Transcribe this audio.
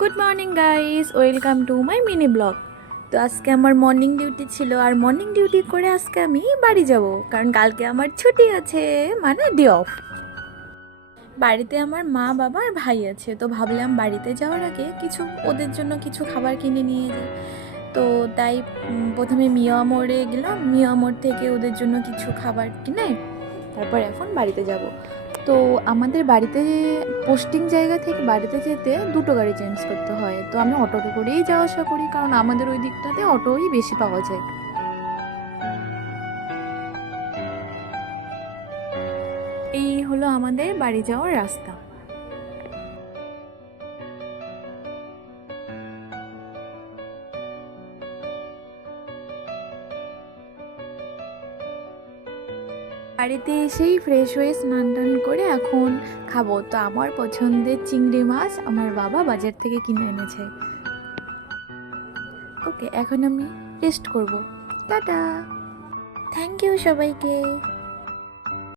Good morning guys, welcome to my mini blog. তো আজকে আমার মর্নিং ডিউটি ছিল, আর মর্নিং ডিউটি করে আজকে আমি বাড়ি যাব, কারণ কালকে আমার ছুটি আছে, মানে ডে অফ। বাড়িতে আমার মা বাবা আর ভাই আছে, তো ভাবলাম বাড়িতে যাওয়ার আগে কিছু ওদের জন্য কিছু খাবার কিনে নিয়ে যাই। তো তাই প্রথমে মিয়া মোড়ে গেলাম, মিয়া মোড় থেকে ওদের জন্য কিছু খাবার কিনে তারপর এখন বাড়িতে যাব। তো আমাদের বাড়িতে পোস্টিং জায়গা থেকে বাড়িতে যেতে দুটো গাড়ি চেঞ্জ করতে হয়, তো আমি অটোতে করেই যাওয়া আসা করি, কারণ আমাদের ওই দিকটাতে অটোই বেশি পাওয়া যায়। এই হলো আমাদের বাড়ি যাওয়ার রাস্তা। বাড়িতে এসেই ফ্রেশ হয়ে স্নান টান করে এখন খাবো। তো আমার পছন্দের চিংড়ি মাছ আমার বাবা বাজার থেকে কিনে এনেছে। ওকে, এখন আমি টেস্ট করব। টাটা। থ্যাংক ইউ সবাইকে।